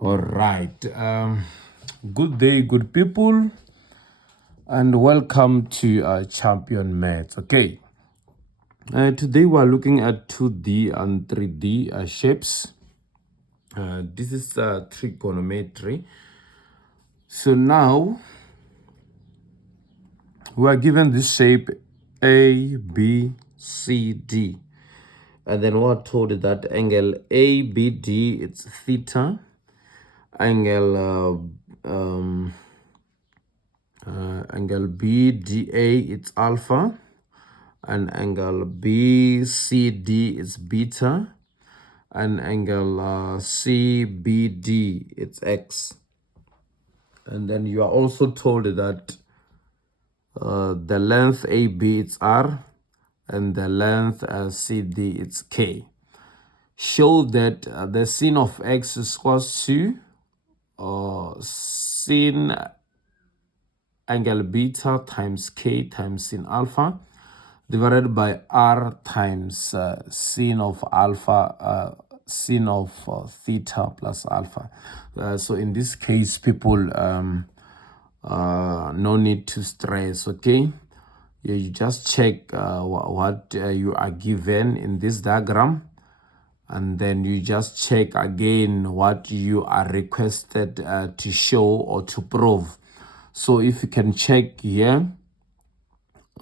All right. Good day, good people, and welcome to Champion Maths. Okay. Today we're looking at 2D and 3D shapes. This is trigonometry. So now we are given this shape A, B, C, D. And then we're told that angle ABD, it's theta. Angle angle BDA, it's alpha, and angle BCD is beta, and angle CBD, it's x. And then you are also told that the length AB, it's R, and the length CD, it's K. Show that the sin of x is equals to sin angle beta times K times sin alpha divided by R times sin of alpha, sin of theta plus alpha. So in this case, people, no need to stress, okay? You just check what you are given in this diagram, and then you just check again what you are requested to show or to prove. So if you can check here,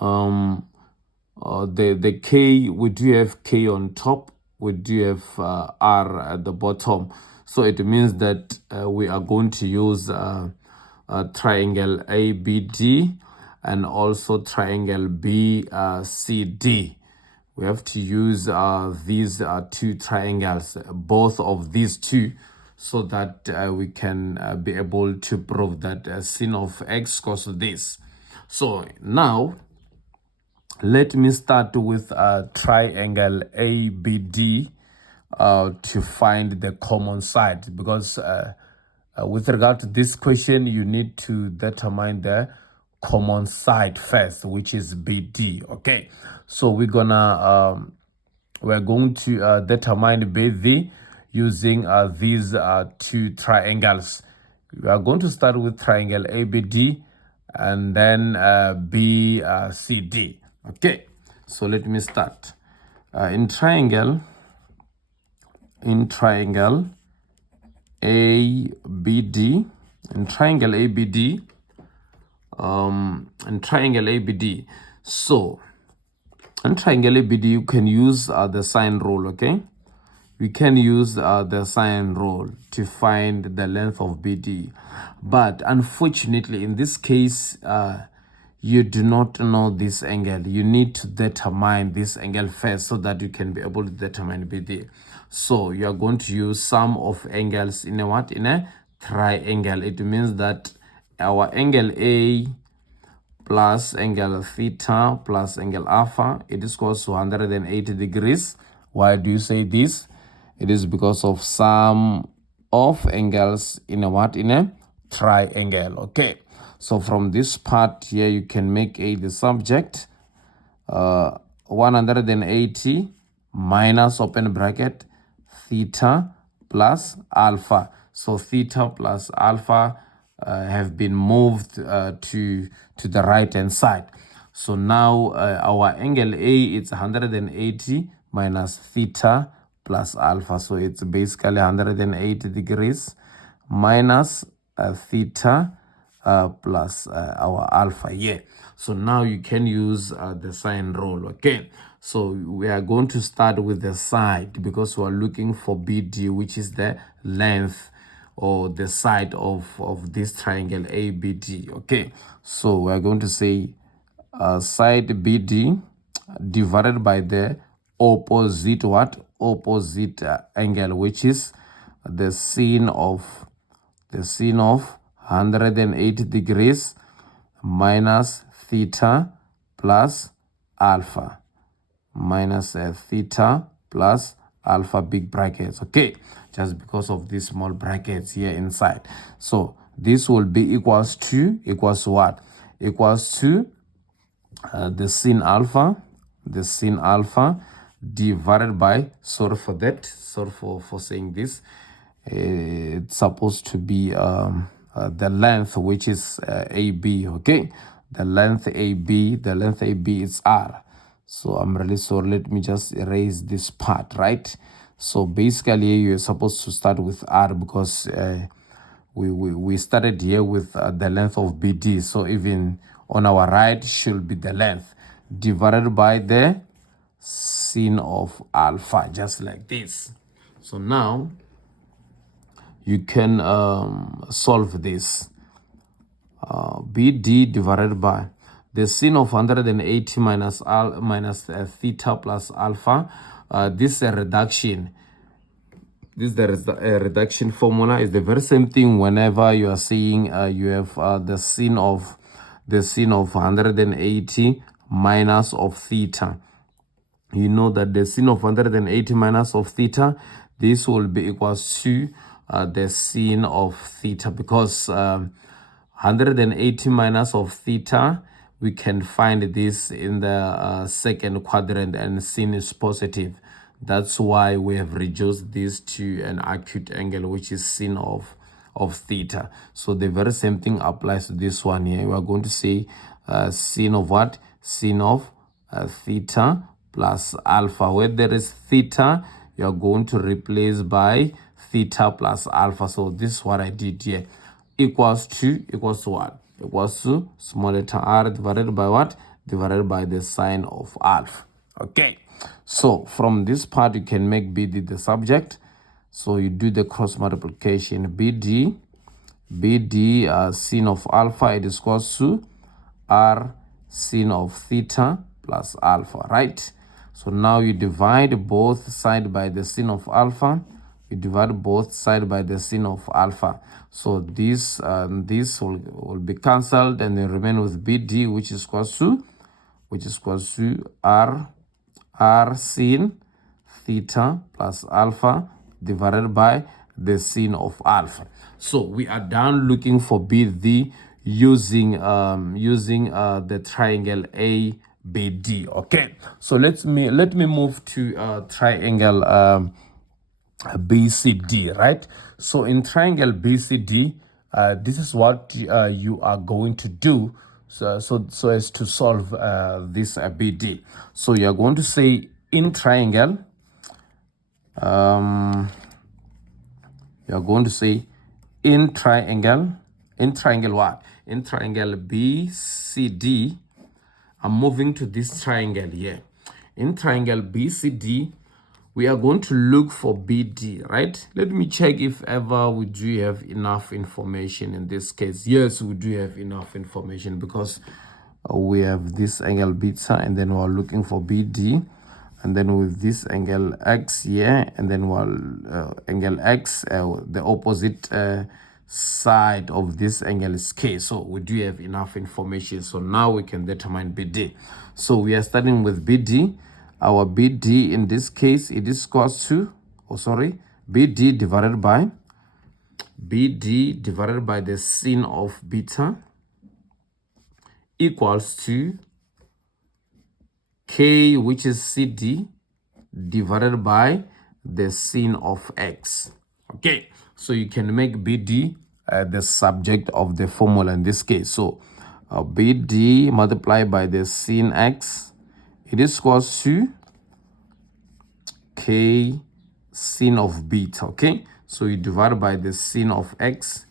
the K, we do have K on top, we do have R at the bottom. So it means that we are going to use triangle ABD and also triangle BCD. We have to use these two triangles, both of these two, so that we can be able to prove that sin of x equals this. So now, let me start with triangle ABD to find the common side, because with regard to this question, you need to determine the common side first, which is BD. Okay, so we're going to determine BD using these two triangles. We are going to start with triangle ABD and then BCD. Okay, so let me start. In triangle ABD, in triangle ABD, so in triangle ABD, you can use the sine rule, okay? We can use the sine rule to find the length of BD. But unfortunately, in this case, you do not know this angle. You need to determine this angle first so that you can be able to determine BD. So you are going to use sum of angles in a what? In a triangle. It means that our angle A plus angle theta plus angle alpha, it is equals to 180 degrees. Why do you say this? It is because of sum of angles in a what? In a triangle. Okay, so from this part here, you can make A the subject. 180 minus open bracket theta plus alpha. So theta plus alpha have been moved to the right hand side. So now our angle A, it's 180 minus theta plus alpha. So it's basically 180 degrees minus theta plus our alpha here. So now you can use the sine rule. Okay, so we are going to start with the side because we are looking for BD, which is the length or the side of this triangle ABD. Okay, so we are going to say side BD divided by the opposite what? Opposite angle, which is the sin of 180 degrees minus theta plus alpha, minus theta plus alpha, big brackets. Okay, just because of these small brackets here inside. So this will be equals to what? Equals to the sin alpha divided by, sorry for that, sorry for saying this, it's supposed to be the length, which is AB. Okay, the length AB is R. So I'm really sorry, let me just erase this part, right? So basically you're supposed to start with R because we started here with the length of BD. So even on our right should be the length divided by the sin of alpha, just like this. So now you can solve this. BD divided by the sin of 180 minus theta plus alpha. This is a reduction. This is the reduction formula. Is the very same thing whenever you are saying you have the sin of 180 minus of theta. You know that the sin of 180 minus of theta, this will be equals to the sin of theta, because 180 minus of theta, we can find this in the second quadrant, and sin is positive. That's why we have reduced this to an acute angle, which is sin of theta. So the very same thing applies to this one here. We are going to say sin of what? Sin of theta plus alpha. Where there is theta, you are going to replace by theta plus alpha. So this is what I did here. Equals to what? Equals to small letter r divided by what? Divided by the sine of alpha. Okay, so from this part you can make BD the subject. So you do the cross multiplication. BD sin of alpha, it is equals to r sin of theta plus alpha, right? So now you divide both sides by the sin of alpha. You divide both sides by the sin of alpha. So this will be cancelled, and then remain with BD, which is equals to r sin theta plus alpha divided by the sin of alpha. So we are done looking for BD using the triangle ABD. Okay, so let me move to triangle BCD, right? So in triangle BCD, this is what you are going to do so as to solve this BD. So you are going to say in triangle, you are going to say in triangle what? In triangle BCD, I'm moving to this triangle here. In triangle BCD, we are going to look for BD, right? Let me check if ever we do have enough information in this case. Yes, we do have enough information, because we have this angle beta, and then we're looking for BD, and then with this angle X here, and then we'll angle X, the opposite side of this angle is K. So we do have enough information. So now we can determine BD. So we are starting with BD. Our BD in this case, it is equals to, BD divided by the sin of beta equals to K, which is CD, divided by the sin of X. Okay, so you can make BD the subject of the formula in this case. So BD multiplied by the sin X, it is equals to K sin of beta. Okay, so you divide by the sin of X,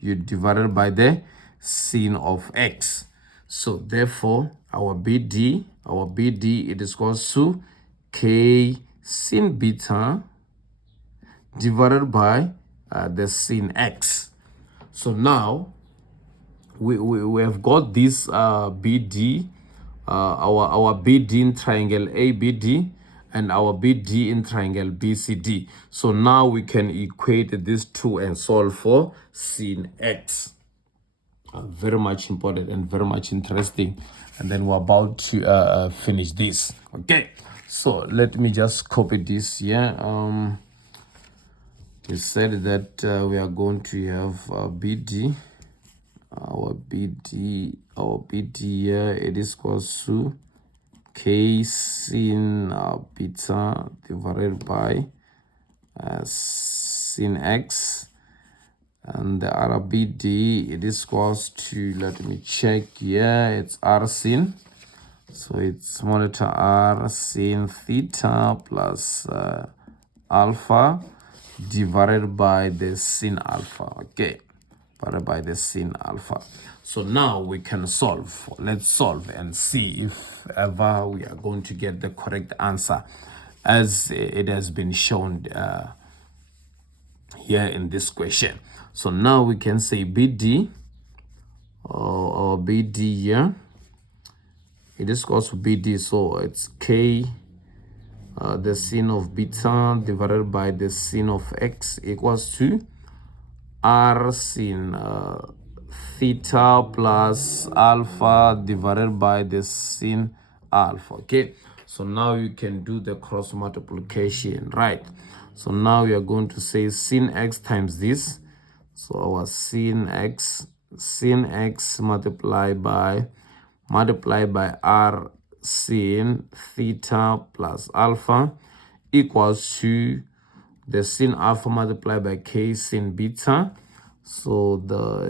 you divided by the sin of X. So therefore our BD it is equals to K sin beta divided by the sin X. So now we have got this BD, our BD in triangle ABD, and our BD in triangle BCD. So now we can equate these two and solve for sin X. Very much important and very much interesting. And then we're about to finish this. Okay, so let me just copy this here. We said that we are going to have BD. Our BD here, it is equals to K sin beta divided by sin x, and the other BD, it is equals to, let me check here, it's r sin. So it's small letter r sin theta plus alpha divided by the sin alpha. Okay, divided by the sin alpha. So now we can solve. Let's solve and see if ever we are going to get the correct answer as it has been shown here in this question. So now we can say BD or BD here. It is equals to BD, so it's K the sin of beta divided by the sin of x equals to r sin theta plus alpha divided by the sin alpha. Okay, so now you can do the cross multiplication, right? So now we are going to say sin x times this, so our sin x multiplied by r sin theta plus alpha equals to the sin alpha multiplied by k sin beta. So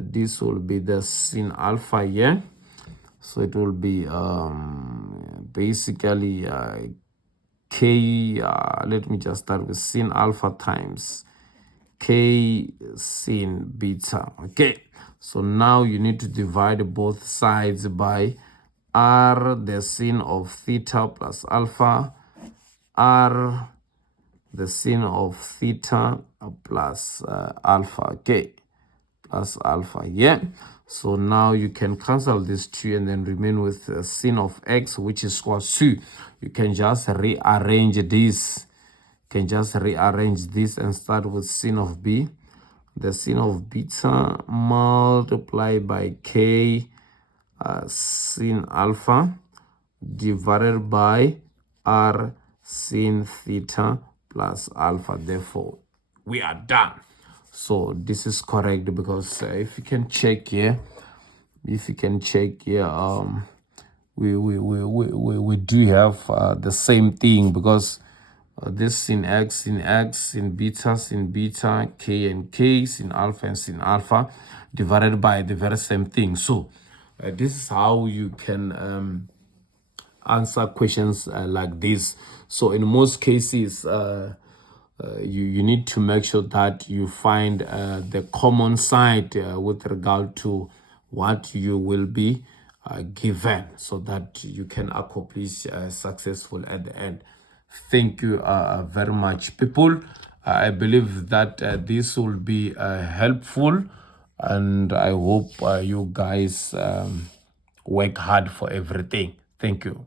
this will be the sin alpha here. So it will be basically k, let me just start with sin alpha times k sin beta. Okay, so now you need to divide both sides by r the sin of theta plus alpha, r the sin of theta plus alpha. Okay, plus alpha. Yeah, so now you can cancel this 2 and then remain with the sin of x, which is equals to, you can just rearrange this. You can just rearrange this and start with sin of b, the sin of beta multiplied by k sin alpha divided by r sin theta plus alpha. Therefore, we are done. So this is correct because if you can check here, we do have the same thing, because this sin x, sin beta, k and k, sin alpha and sin alpha divided by the very same thing. So this is how you can answer questions like this. So in most cases, you need to make sure that you find the common side with regard to what you will be given, so that you can accomplish successful at the end. Thank you very much, people. I believe that this will be helpful, and I hope you guys work hard for everything. Thank you.